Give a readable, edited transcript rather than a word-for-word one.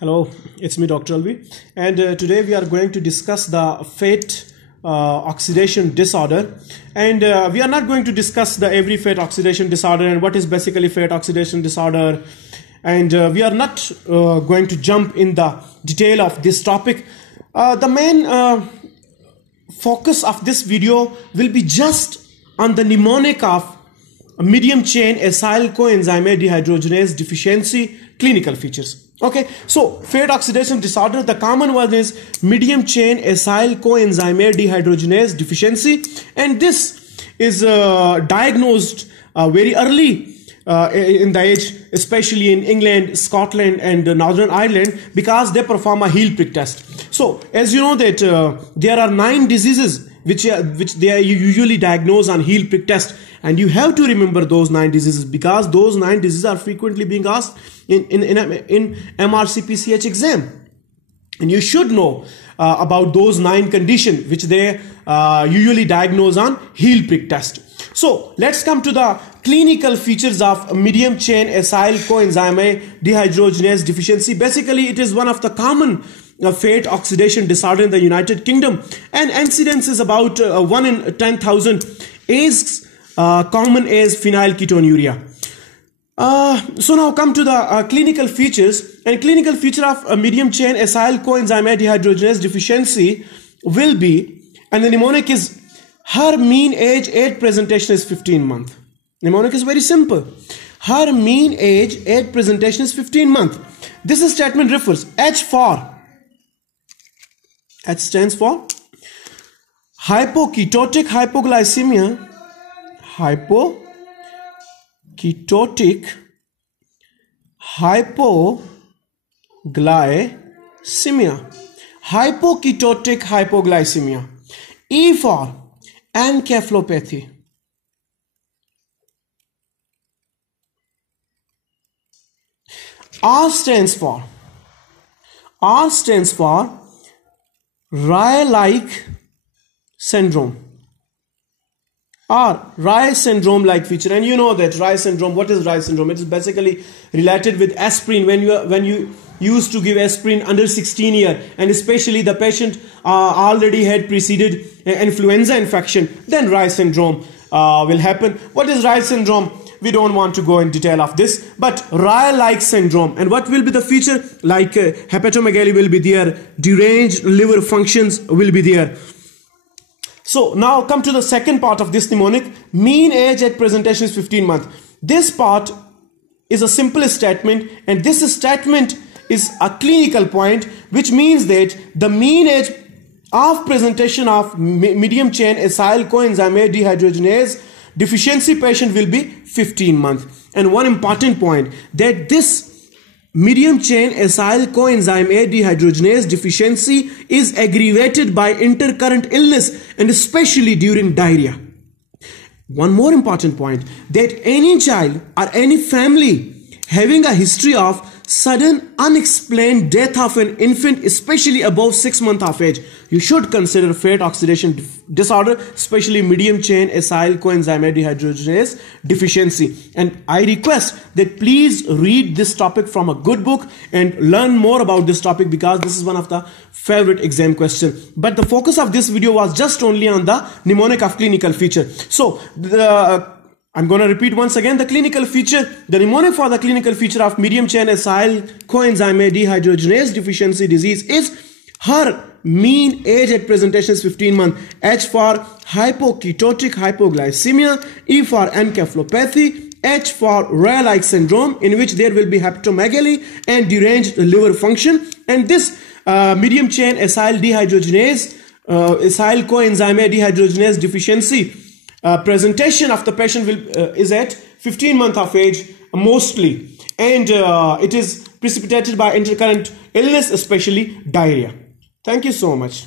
Hello, it's me, Dr. Alvi, and today we are going to discuss the fat oxidation disorder. And we are not going to discuss the every fat oxidation disorder and what is basically fat oxidation disorder. And we are not going to jump in the detail of this topic. The main focus of this video will be just on the mnemonic of medium chain acyl coenzyme dehydrogenase deficiency clinical features. Okay, so fat oxidation disorder, the common one is medium chain acyl coenzyme dehydrogenase deficiency, and this is diagnosed very early in the age, especially in England, Scotland and Northern Ireland, because they perform a heel prick test. So as you know that there are 9 diseases which they usually diagnose on heel prick test, and you have to remember those 9 diseases because those 9 diseases are frequently being asked in MRCPCH exam, and you should know about those 9 conditions which they usually diagnose on heel prick test. So let's come to the clinical features of medium chain acyl coenzyme dehydrogenase deficiency. Basically, it is one of the common fat oxidation disorder in the United Kingdom, and incidence is about 1 in 10,000, is common as phenylketonuria. So now come to the clinical features, and clinical feature of medium chain acyl coenzyme dehydrogenase deficiency will be, and the mnemonic is, her mean age at presentation is 15 months. Mnemonic is very simple. Her mean age at presentation is 15 months. This statement refers H stands for hypoketotic hypoglycemia, hypoketotic hypoglycemia. E for encephalopathy. R stands for Rye-like syndrome, or Rye syndrome-like feature. And you know that Rye syndrome. What is Rye syndrome? It is basically related with aspirin. When you used to give aspirin under 16 years, and especially the patient already had preceded influenza infection, then Rye syndrome will happen. What is Rye syndrome? We don't want to go in detail of this, but Rye-like syndrome. And what will be the feature? Like hepatomegaly will be there, deranged liver functions will be there. So now come to the second part of this mnemonic. Mean age at presentation is 15 months. This part is a simple statement, and this statement is a clinical point, which means that the mean age of presentation of medium chain acyl coenzyme dehydrogenase deficiency patient will be 15 months. And one important point, that this medium chain acyl coenzyme dehydrogenase deficiency is aggravated by intercurrent illness, and especially during diarrhea. One more important point, that any child or any family having a history of sudden unexplained death of an infant, especially above 6 months of age, you should consider fat oxidation disorder, especially medium chain acyl coenzyme dehydrogenase deficiency. And I request that please read this topic from a good book and learn more about this topic, because this is one of the favorite exam questions. But the focus of this video was just only on the mnemonic of clinical feature. So I'm going to repeat once again the clinical feature. The mnemonic for the clinical feature of medium chain acyl coenzyme dehydrogenase deficiency disease is her mean age at presentation is 15 months. H for hypoketotic hypoglycemia. E for encephalopathy. H for Rye-like syndrome, in which there will be hepatomegaly and deranged liver function. And this medium chain acyl coenzyme dehydrogenase deficiency presentation of the patient is at 15 months of age mostly, and it is precipitated by intercurrent illness, especially diarrhea. Thank you so much.